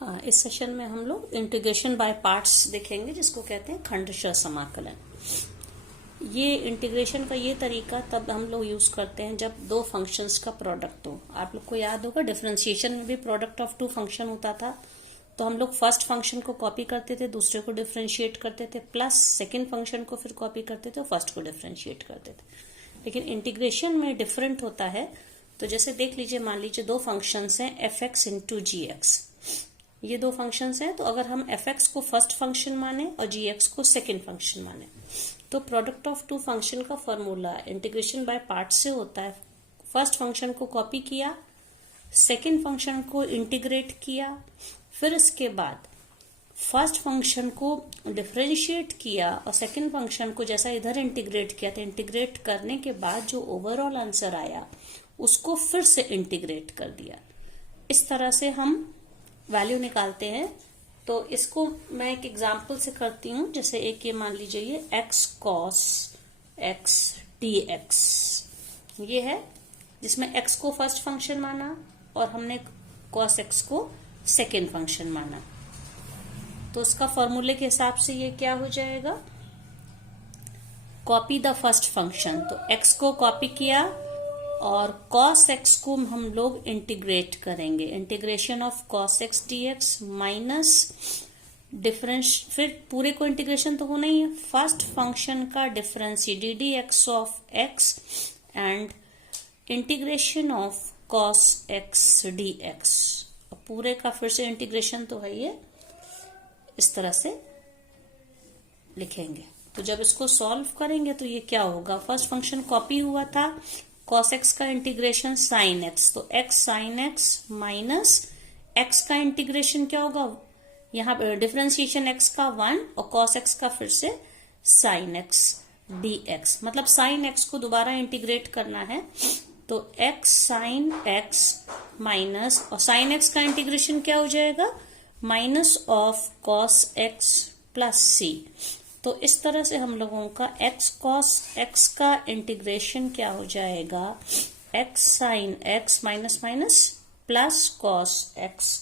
इस सेशन में हम लोग इंटीग्रेशन बाय पार्ट्स देखेंगे, जिसको कहते हैं खंडशः समाकलन। ये इंटीग्रेशन का ये तरीका तब हम लोग यूज करते हैं जब दो फंक्शंस का प्रोडक्ट हो। आप लोग को याद होगा डिफरेंशिएशन में भी प्रोडक्ट ऑफ टू फंक्शन होता था, तो हम लोग फर्स्ट फंक्शन को कॉपी करते थे, दूसरे को डिफरेंशिएट करते थे, प्लस सेकेंड फंक्शन को फिर कॉपी करते थे और फर्स्ट को डिफरेंशिएट करते थे। लेकिन इंटीग्रेशन में डिफरेंट होता है। तो जैसे देख लीजिए, मान लीजिए दो फंक्शंस हैं एफ एक्स इंटू जी एक्स। ये दो फंक्शंस हैं, तो अगर हम एफ एक्स को फर्स्ट फंक्शन माने और जी एक्स को सेकेंड फंक्शन माने, तो प्रोडक्ट ऑफ टू फंक्शन का फॉर्मूला इंटीग्रेशन बाय पार्ट से होता है। फर्स्ट फंक्शन को कॉपी किया, सेकेंड फंक्शन को इंटीग्रेट किया, फिर इसके बाद फर्स्ट फंक्शन को डिफरेंशिएट किया और सेकेंड फंक्शन को जैसा इधर इंटीग्रेट किया, तो इंटीग्रेट करने के बाद जो ओवरऑल आंसर आया उसको फिर से इंटीग्रेट कर दिया। इस तरह से हम वैल्यू निकालते हैं। तो इसको मैं एक एग्जांपल से करती हूं। जैसे एक ये मान लीजिए, ये x cos x dx ये है, जिसमें x को फर्स्ट फंक्शन माना और हमने cos x को सेकेंड फंक्शन माना। तो उसका फॉर्मूले के हिसाब से ये क्या हो जाएगा, कॉपी द फर्स्ट फंक्शन। तो x को कॉपी किया और cos x को हम लोग इंटीग्रेट करेंगे। Integration of cos x dx minus difference, फिर पूरे को इंटीग्रेशन तो होना ही है, फर्स्ट फंक्शन का difference D D x of x and integration of cos x dx। पूरे का फिर से इंटीग्रेशन तो है, ये इस तरह से लिखेंगे। तो जब इसको सॉल्व करेंगे तो ये क्या होगा, फर्स्ट फंक्शन कॉपी हुआ था, cos x का इंटीग्रेशन sin x, तो x sin x minus x का इंटीग्रेशन क्या होगा, यहाँ डिफरेंशिएशन x का 1 और cos x का फिर से sin x dx। मतलब sin x को दोबारा इंटीग्रेट करना है, तो x sin x माइनस, और sin x का इंटीग्रेशन क्या हो जाएगा, minus of cos x plus c। तो इस तरह से हम लोगों का x cos x का इंटीग्रेशन क्या हो जाएगा, x sin x minus minus plus cos x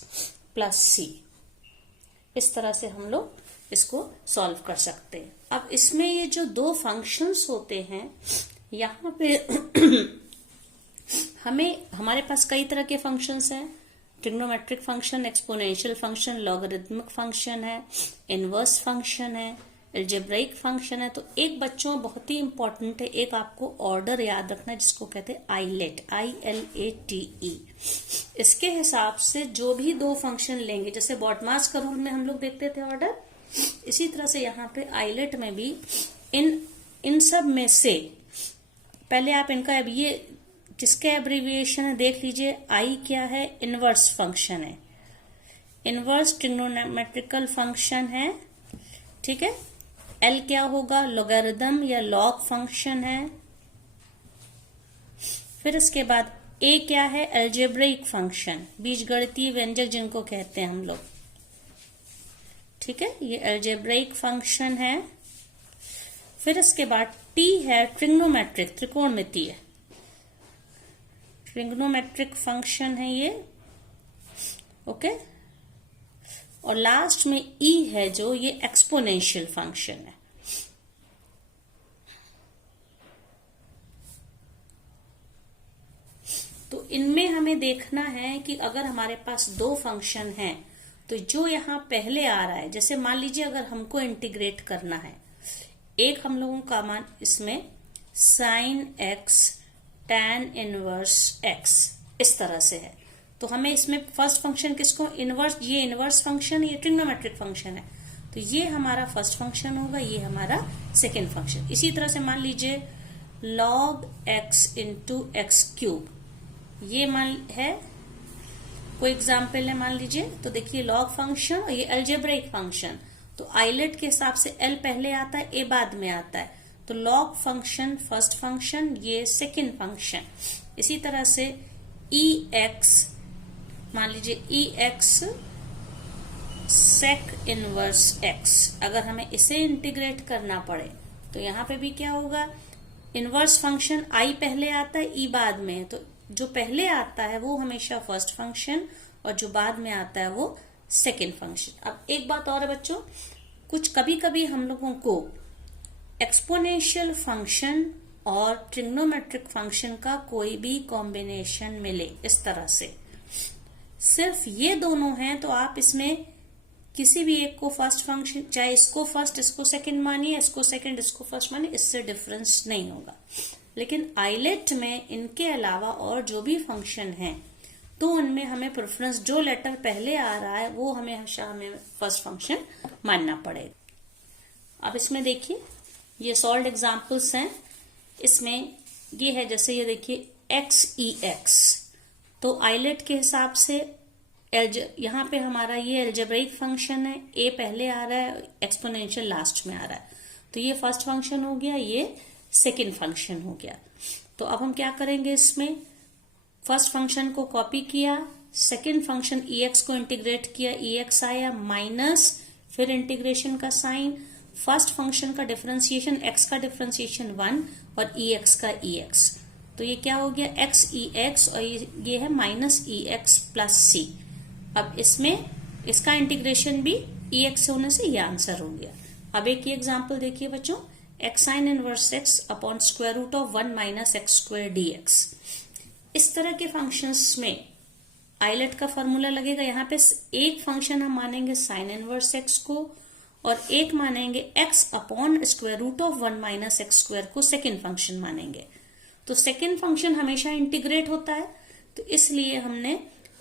plus c। इस तरह से हम लोग इसको सॉल्व कर सकते हैं। अब इसमें ये जो दो फंक्शंस होते हैं, यहाँ पे हमारे पास कई तरह के फंक्शंस हैं। Trigonometric function, exponential function, logarithmic function है, इनवर्स फंक्शन है, अलजेब्राइक फंक्शन है। तो एक बच्चों बहुत ही इंपॉर्टेंट है, एक आपको ऑर्डर याद रखना है जिसको कहते हैं आईलेट, ILATE। इसके हिसाब से जो भी दो फंक्शन लेंगे, जैसे बॉडमास का रूल में हम लोग देखते थे ऑर्डर, इसी तरह से यहाँ पे आईलेट में भी इन सब में से पहले आप इनका, अब ये जिसके एब्रीविएशन है देख लीजिए, आई क्या है, इनवर्स फंक्शन है, इनवर्स ट्रिग्नोमेट्रिकल फंक्शन है, ठीक है। एल क्या होगा, लॉगरिथम या लॉग फंक्शन है। फिर इसके बाद ए क्या है, अलजेब्रिक फंक्शन, बीजगणितीय व्यंजक जिनको कहते हैं हम लोग, ठीक है, ये अलजेब्रिक फंक्शन है। फिर इसके बाद टी है ट्रिग्नोमेट्रिक, त्रिकोणमितीय, ट्रिग्नोमेट्रिक फंक्शन है ये, ओके। और लास्ट में ई है जो ये एक्सपोनेंशियल फंक्शन है। तो इनमें हमें देखना है कि अगर हमारे पास दो फंक्शन हैं, तो जो यहां पहले आ रहा है, जैसे मान लीजिए अगर हमको इंटीग्रेट करना है, एक हम लोगों का मान इसमें sin x tan inverse x इस तरह से है, तो हमें इसमें फर्स्ट फंक्शन किसको, इनवर्स, ये इनवर्स फंक्शन, ये ट्रिग्नोमेट्रिक फंक्शन है, तो ये हमारा फर्स्ट फंक्शन होगा, ये हमारा सेकेंड फंक्शन। इसी तरह से मान लीजिए log x into x cube, ये मान है, कोई एग्जाम्पल है मान लीजिए, तो देखिए लॉग फंक्शन और ये अलजेब्रिक फंक्शन, तो आइलेट के हिसाब से एल पहले आता है, ए बाद में आता है, तो लॉग फंक्शन फर्स्ट फंक्शन, ये सेकेंड फंक्शन। इसी तरह से ई एक्स, मान लीजिए ई एक्स सेक इनवर्स एक्स, अगर हमें इसे इंटीग्रेट करना पड़े तो यहां पे भी क्या होगा, इनवर्स फंक्शन आई पहले आता है, ई बाद में, तो जो पहले आता है वो हमेशा फर्स्ट फंक्शन और जो बाद में आता है वो सेकेंड फंक्शन। अब एक बात और है बच्चों, कुछ कभी कभी हम लोगों को एक्सपोनेंशियल फंक्शन और ट्रिग्नोमेट्रिक फंक्शन का कोई भी कॉम्बिनेशन मिले इस तरह से, सिर्फ ये दोनों हैं तो आप इसमें किसी भी एक को फर्स्ट फंक्शन, चाहे इसको फर्स्ट इसको सेकंड मानिए, इसको सेकंड इसको फर्स्ट मानिए, इससे डिफरेंस नहीं होगा। लेकिन आइलेट में इनके अलावा और जो भी फंक्शन हैं तो उनमें हमें प्रेफरेंस, जो लेटर पहले आ रहा है वो हमें फर्स्ट फंक्शन मानना पड़ेगा। अब इसमें देखिए ये सॉल्व एग्जाम्पल्स हैं। इसमें ये है, जैसे ये देखिए XEX, तो आइलेट के हिसाब से यहाँ पे हमारा ये एल्जेब्रिक फंक्शन है, ए पहले आ रहा है, एक्सपोनेंशियल लास्ट में आ रहा है, तो ये फर्स्ट फंक्शन हो गया, ये सेकेंड फंक्शन हो गया। तो अब हम क्या करेंगे, इसमें फर्स्ट फंक्शन को कॉपी किया, सेकेंड फंक्शन EX को इंटीग्रेट किया, EX आया माइनस, फिर इंटीग्रेशन का साइन, फर्स्ट फंक्शन का डिफरेंशिएशन, x का डिफरेंशिएशन 1 और EX का EX, तो ये क्या हो गया XEX, और ये है माइनस EX प्लस C। अब इसमें इसका इंटीग्रेशन भी EX से होने से ये आंसर हो गया। अब एक ये एग्जांपल देखिए बच्चों, x sin inverse x upon square root of 1 minus x square dx। इस तरह के फंक्शंस में आइलेट का फॉर्मूला लगेगा। यहाँ पे एक फंक्शन हम मानेंगे साइन इनवर्स x को और एक मानेंगे x upon square root of 1 minus x square को सेकेंड फंक्शन मानेंगे। तो सेकेंड फंक्शन हमेशा इंटीग्रेट होता है, तो इसलिए हमने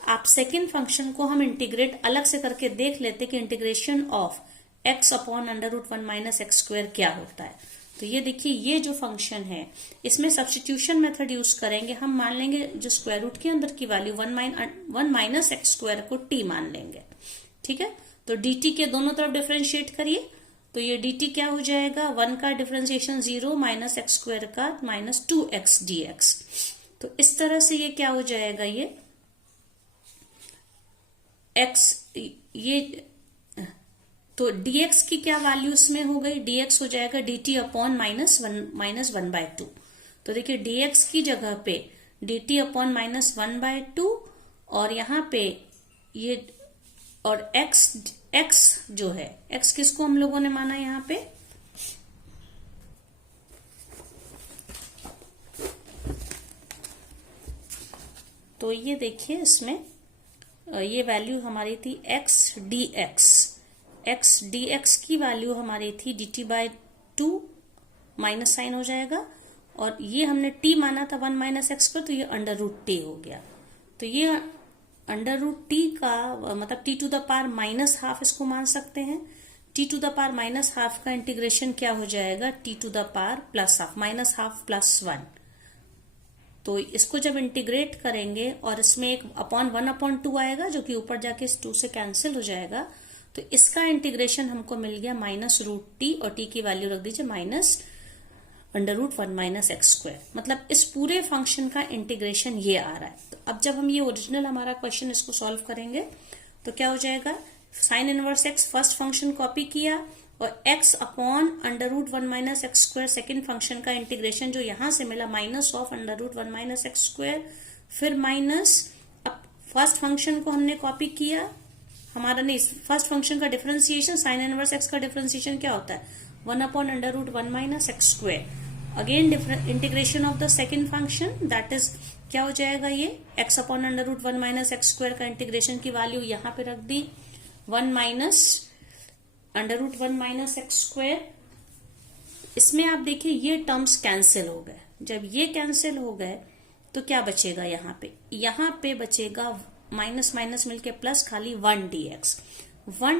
आप सेकेंड फंक्शन को हम इंटीग्रेट अलग से करके देख लेते कि integration of x upon under root 1 minus x square क्या होता है। तो ये देखिए, ये जो फंक्शन है इसमें सब्स्टिट्यूशन मेथड यूज करेंगे। हम मान लेंगे जो स्क्वायर रूट के अंदर की वैल्यू 1 माइनस एक्स स्क्वायर को t मान लेंगे, ठीक है। तो dt के दोनों तरफ डिफरेंशिएट करिए, तो ये dt क्या हो जाएगा, 1 का डिफरेंशिएशन 0 माइनस एक्स स्क्वायर का माइनस 2x dx। तो इस तरह से ये क्या हो जाएगा, ये x, ये तो dx की क्या वैल्यू इसमें हो गई, dx हो जाएगा dt अपॉन माइनस 1/2। तो देखिए dx की जगह पे dt अपॉन माइनस 1/2 और यहाँ पे ये, और x जो है, x किसको हम लोगों ने माना यहाँ पे, तो ये देखिए इसमें ये वैल्यू हमारी थी x dx की वैल्यू हमारी थी dt/2 माइनस साइन हो जाएगा, और ये हमने t माना था 1 माइनस एक्स पर, तो ये अंडर रूट टी हो गया। तो ये अंडर रूट टी का मतलब t to the power minus half इसको मान सकते हैं। t to the power minus half का इंटीग्रेशन क्या हो जाएगा, t to the power plus half, minus half plus 1। तो इसको जब इंटीग्रेट करेंगे और इसमें एक अपॉन 1/2 आएगा जो कि ऊपर जाके इस 2 से कैंसिल हो जाएगा, तो इसका इंटीग्रेशन हमको मिल गया माइनस रूट टी, और टी की वैल्यू रख दीजिए minus under root 1 minus x square. मतलब इस पूरे फंक्शन का इंटीग्रेशन ये आ रहा है। तो अब जब हम ये ओरिजिनल हमारा क्वेश्चन इसको सॉल्व करेंगे तो क्या हो जाएगा, sine inverse x first function copy किया और x upon under root 1 minus x square second function का इंटीग्रेशन जो यहां से मिला minus of under root 1 minus x square, फिर माइनस, अब फर्स्ट फंक्शन को हमने कॉपी किया, हमारा नहीं, फर्स्ट फंक्शन का डिफरेंशिएशन, साइन इनवर्स एक्स का डिफरेंशिएशन क्या होता है 1 upon under root 1 minus x square, again integration of the second function, that is क्या हो जाएगा, ये x upon under root 1 minus x square का इंटीग्रेशन की वैल्यू यहां पे रख दी 1 minus under root 1 minus x square. इसमें आप देखिए ये टर्म्स कैंसिल हो गए। जब ये कैंसिल हो गए तो क्या बचेगा, यहाँ पे बचेगा माइनस माइनस मिलके प्लस, खाली 1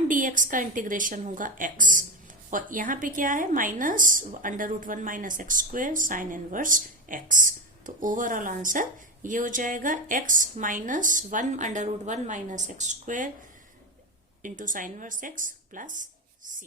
dx का इंटीग्रेशन होगा x, और यहाँ पे क्या है minus under root 1 minus x square sine inverse x। तो ओवरऑल आंसर ये हो जाएगा x minus 1 under root 1 minus x square into sine inverse x plus c।